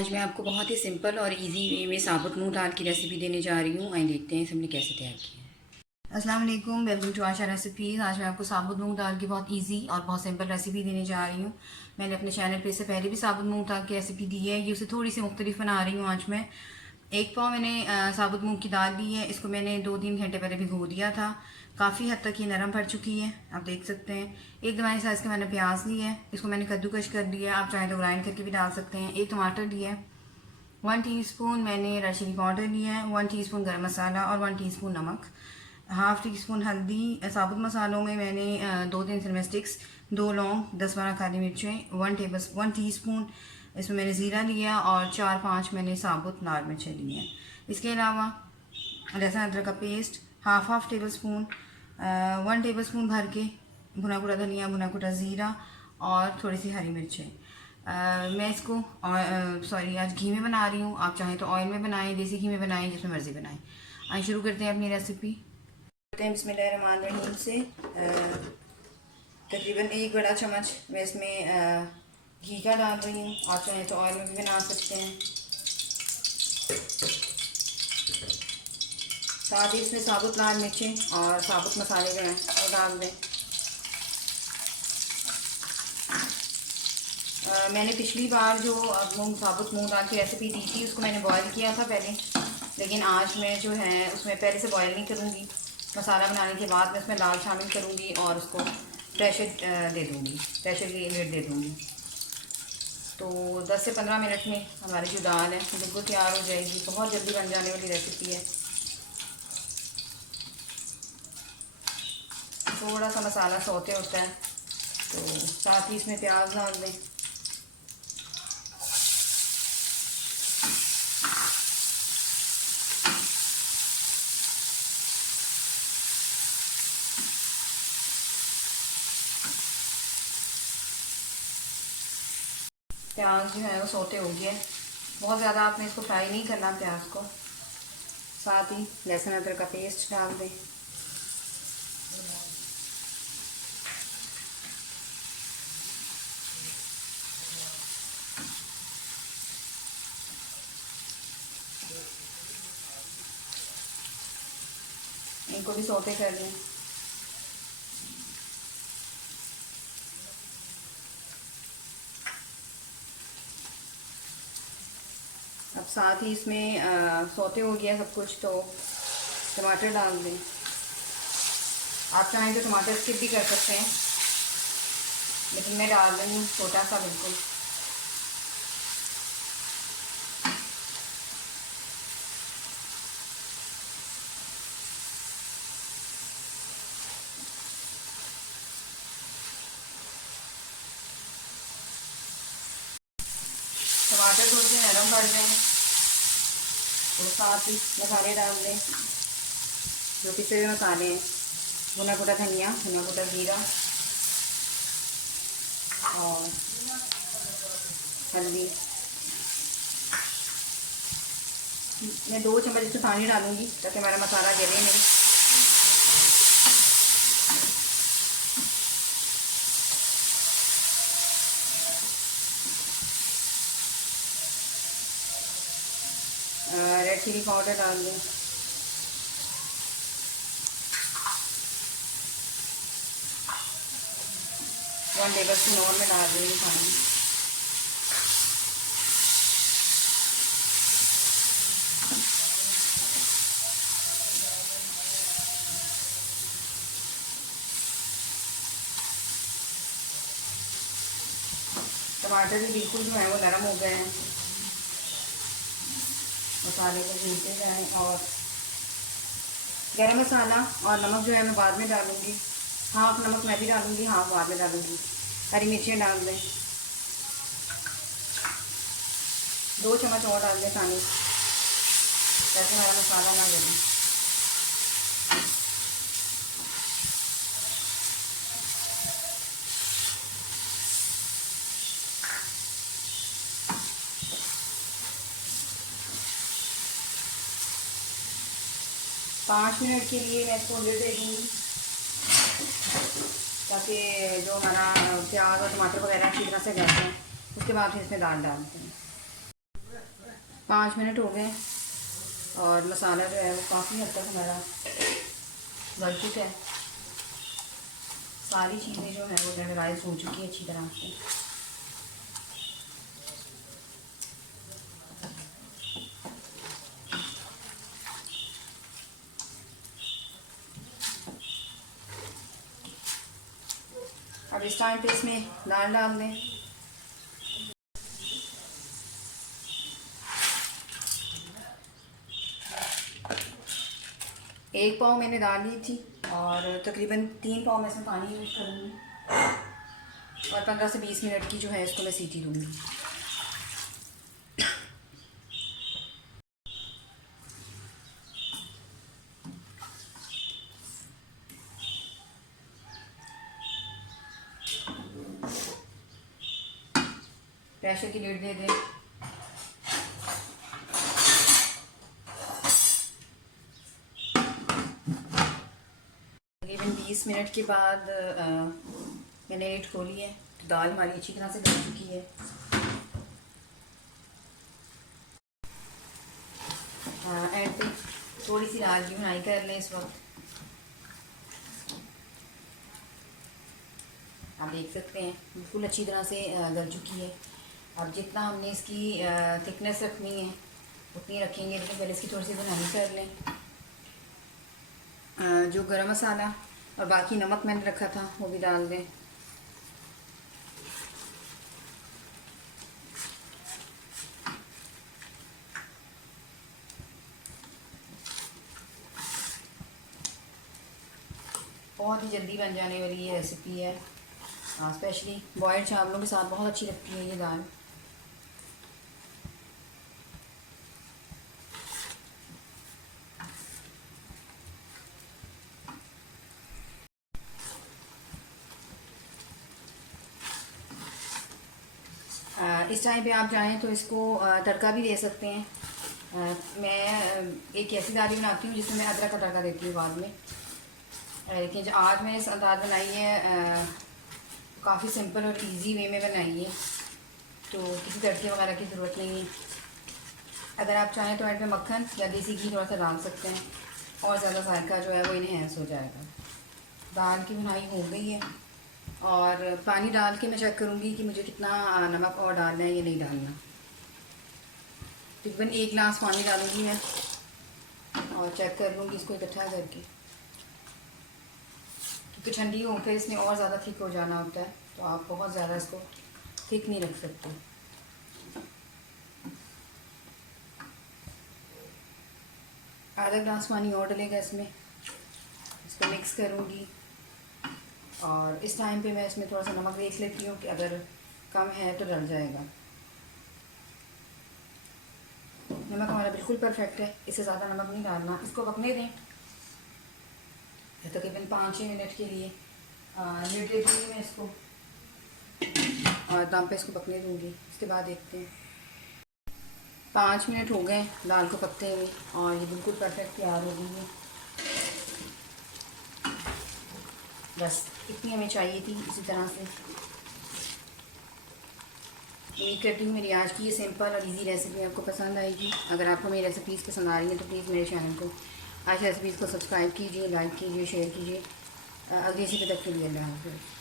आज मैं आपको बहुत ही सिंपल और इजी वे में साबुत मूंग दाल की रेसिपी देने जा रही हूँ। आइए देखते हैं इसे हमने कैसे तैयार किया है। अस्सलाम वालेकुम, वेलकम टू आशा रेसिपीज़। आज मैं आपको साबुत मूंग दाल की बहुत इजी और बहुत सिंपल रेसिपी देने जा रही हूँ। मैंने अपने चैनल पे इससे पहले भी साबुत मूंग दाल की रेसिपी दी है, ये उसे थोड़ी सी मुख्तलिफ बना रही हूँ आज मैं। एक पाव मैंने साबुत मूंग की दाल ली है, इसको मैंने 2-3 घंटे पहले भिगो दिया था। काफ़ी हद तक ये नरम पड़ चुकी है, आप देख सकते हैं। एक दरमियानी साइज़ का मैंने प्याज ली है, इसको मैंने कद्दूकश कर लिया है, आप चाहें तो ग्राइंड करके भी डाल सकते हैं। एक टमाटर लिया है, 1 टीस्पून मैंने रेड चिली पाउडर लिया है, 1 टीस्पून गरम मसाला और 1 टीस्पून नमक, हाफ़ टीस्पून हल्दी। साबुत मसालों में मैंने 2-3 सिनेमा स्टिक्स, 2 लौंग, 10-12 काली मिर्चें, 1 टीस्पून इसमें मैंने ज़ीरा लिया और 4-5 मैंने साबुत लाल मिर्चें ली हैं। इसके अलावा लहसुन अदरक का paste half table spoon, 1 table spoon भर के भुना कुटा धनिया, भुना कुटा ज़ीरा और थोड़ी सी हरी मिर्चें। मैं इसको आज घी में बना रही हूँ, आप चाहें तो ऑयल में बनाएं, देसी घी में बनाएं, जिसमें मर्ज़ी बनाएं। आइए शुरू करते हैं अपनी रेसिपी। करते हैं बिस्मिल्लाहिर्रहमानिर्रहीम से। तकरीबन 1 बड़ा चम्मच मैं इसमें घी का डाल रही हूँ, आप चाहें तो ऑयल में भी बना सकते हैं। साथ ही इसमें साबुत लाल मिर्चें और साबुत मसाले जो हैं वो डाल दें। मैंने पिछली बार जो साबुत मूंग दाल की रेसिपी दी थी उसको मैंने बॉयल किया था पहले, लेकिन आज मैं जो है उसमें पहले से बॉयल नहीं करूँगी। मसाला बनाने के बाद मैं उसमें दाल शामिल करूँगी और उसको प्रेशर दे दूँगी, प्रेशर की लिड दे दूँगी। तो 10 से 15 मिनट में हमारी जो दाल है बिल्कुल तैयार हो जाएगी। बहुत जल्दी बन जाने वाली रेसिपी है। थोड़ा सा मसाला सौते होता है तो साथ ही इसमें प्याज डाल दें। प्याज जो है वो सौते हो गया है, बहुत ज़्यादा आपने इसको फ्राई नहीं करना प्याज को। साथ ही लहसुन अदरक का पेस्ट डाल दें। इनको भी सौते कर दें। अब साथ ही इसमें सौते हो गया सब कुछ, तो टमाटर डाल दें। आप चाहें तो टमाटर स्किप भी कर सकते हैं, लेकिन मैं डाल रही हूँ छोटा सा बिल्कुल। टमाटर थोड़े से नरम पड़ जाएं तो साथ ही मसाले डाल दें, जो पिसे हुए मसाले हैं। भुना कुटा धनिया, भुना कुटा जीरा और हल्दी। मैं 2 चम्मच इसमें पानी डालूंगी ताकि हमारा मसाला जले नहीं। रेड चिली पाउडर डाल दें। वन टेबल स्पून और में डाल देंगे पानी। टमाटर भी बिल्कुल जो है वो नरम हो गए हैं। मसाले को भूनते जाएं और गरम मसाला और नमक जो है मैं बाद में डालूँगी। हाफ नमक मैं भी डालूँगी, हाफ बाद में डालूँगी। हरी मिर्चें डाल दें, 2 चम्मच और डाल दें पानी, ताकि हमारा मसाला ना जले। पाँच मिनट के लिए मैं इसको लिड दे दूँगी ताकि जो हमारा प्याज और टमाटर वगैरह अच्छी तरह से गल जाए। उसके बाद फिर इसमें दाल डालते हैं। 5 मिनट हो गए और मसाला जो है वो काफ़ी हद तक हमारा गल चुका है। सारी चीज़ें जो है वो टेंडराइज हो चुकी है अच्छी तरह से। अब इस टाइम पे इसमें दाल डाल दें। एक पाव मैंने दाल ली थी और तकरीबन 3 पाव में इसमें पानी यूज़ करूँगी और 15 से 20 मिनट की जो है इसको मैं सीटी दूँगी। प्रेशर की लिड दे दें। तकरीबन 20 मिनट के बाद मैंने लिड खोली है तो दाल हमारी अच्छी तरह से गल चुकी है। एंड पे थोड़ी सी लाल की भुनाई कर लें। इस वक्त आप देख सकते हैं बिल्कुल अच्छी तरह से गल चुकी है। अब जितना हमने इसकी थिकनेस रखनी है उतनी रखेंगे, लेकिन पहले इसकी थोड़ी सी भुनाई कर लें। जो गरम मसाला और बाकी नमक मैंने रखा था वो भी डाल दें। बहुत ही जल्दी बन जाने वाली ये रेसिपी है। स्पेशली बॉयल्ड चावलों के साथ बहुत अच्छी लगती है ये दाल। इस टाइम पे आप चाहें तो इसको तड़का भी दे सकते हैं। मैं एक ऐसी दाल बनाती हूँ जिसमें मैं अदरक का तड़का देती हूँ बाद में। लेकिन जो आज मैंने दाल बनाई है काफ़ी सिंपल और इजी वे में बनाई है, तो किसी तड़के वगैरह की ज़रूरत नहीं है। अगर आप चाहें तो एंड में मक्खन या देसी घी थोड़ा सा डाल सकते हैं और ज़्यादा जायका जो है वो इन्हेंस हो जाएगा। दाल की बुनाई हो गई है और पानी डाल के मैं चेक करूँगी कि मुझे कितना नमक और डालना है या नहीं डालना। तकरीबन 1 गिलास पानी डालूँगी मैं और चेक कर लूँगी इसको इकट्ठा करके, क्योंकि ठंडी हो फिर इसमें और ज़्यादा थिक हो जाना होता है, तो आप बहुत ज़्यादा इसको थिक नहीं रख सकते। आधा गिलास पानी और डलेगा इसमें। इसको मिक्स करूँगी और इस टाइम पे मैं इसमें थोड़ा सा नमक देख लेती हूँ कि अगर कम है तो डल जाएगा। नमक हमारा बिल्कुल परफेक्ट है, इससे ज़्यादा नमक नहीं डालना। इसको पकने दें तकरीबन 5-6 मिनट के लिए। लिड दे दूँगी मैं इसको और दम पे इसको पकने दूँगी। इसके बाद देखते हैं। 5 मिनट हो गए दाल को पकते हुए और ये बिल्कुल परफेक्ट तैयार हो गई है। बस इतनी हमें चाहिए थी। इसी तरह से उम्मीद करती हूँ मेरी आज की ये सिंपल और इजी रेसिपी आपको पसंद आएगी। अगर आपको मेरी रेसिपीज़ पसंद आ रही हैं तो प्लीज़ मेरे चैनल को आज रेसिपीज़ को सब्सक्राइब कीजिए, लाइक कीजिए, शेयर कीजिए। अगली रेसिपी तक के लिए अल्लाह हाफ़िज़।